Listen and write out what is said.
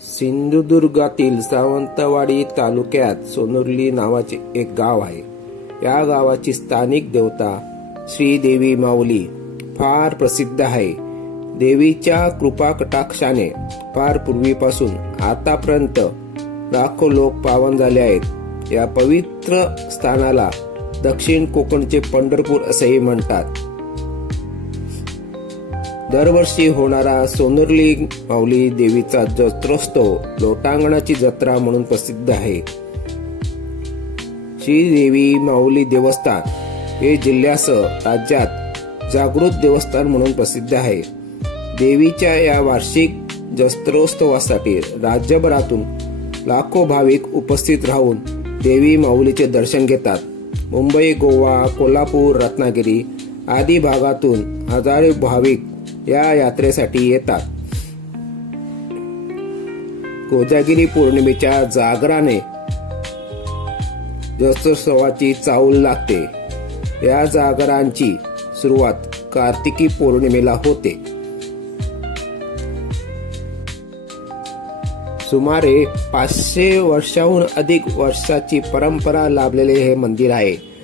सिंधुदुर्गातील सावंतवाडी तालुक्यात सोनुर्ली नावाचे एक गाव आहे. या गावाची स्थानिक देवता श्री देवी माऊली फार प्रसिद्ध आहे. देवीच्या कृपा कटाक्षाने फार पूर्वीपासून आतापर्यंत लाखो लोक पावन झाले आहेत. या पवित्र स्थानाला दक्षिण कोकणचे पंढरपूर असेही म्हणतात. दरवर्षी होणारा सोनुर्ली माऊली देवीचा जत्रोत्सव लोटांगणाची जत्रा म्हणून प्रसिद्ध आहे. श्री देवी माऊली देवस्थान हे जिल्ह्यासह राज्यात जागृत देवस्थान म्हणून प्रसिद्ध आहे. देवीच्या या वार्षिक जत्रोत्सवासाठी राज्यभरातून लाखो भाविक उपस्थित राहून देवी माऊलीचे दर्शन घेतात. मुंबई, गोवा, कोल्हापूर, रत्नागिरी आदी भागातून हजारो भाविक या यात्रेसाठी येतात. कोजागिरी पौर्णिमेच्या जागराने जत्रोत्सवाची चाहूल लागते. या जागरांची सुरुवात कार्तिकी पौर्णिमेला होते. सुमारे 500 वर्षाहून अधिक वर्षाची परंपरा लाभलेले हे मंदिर आहे.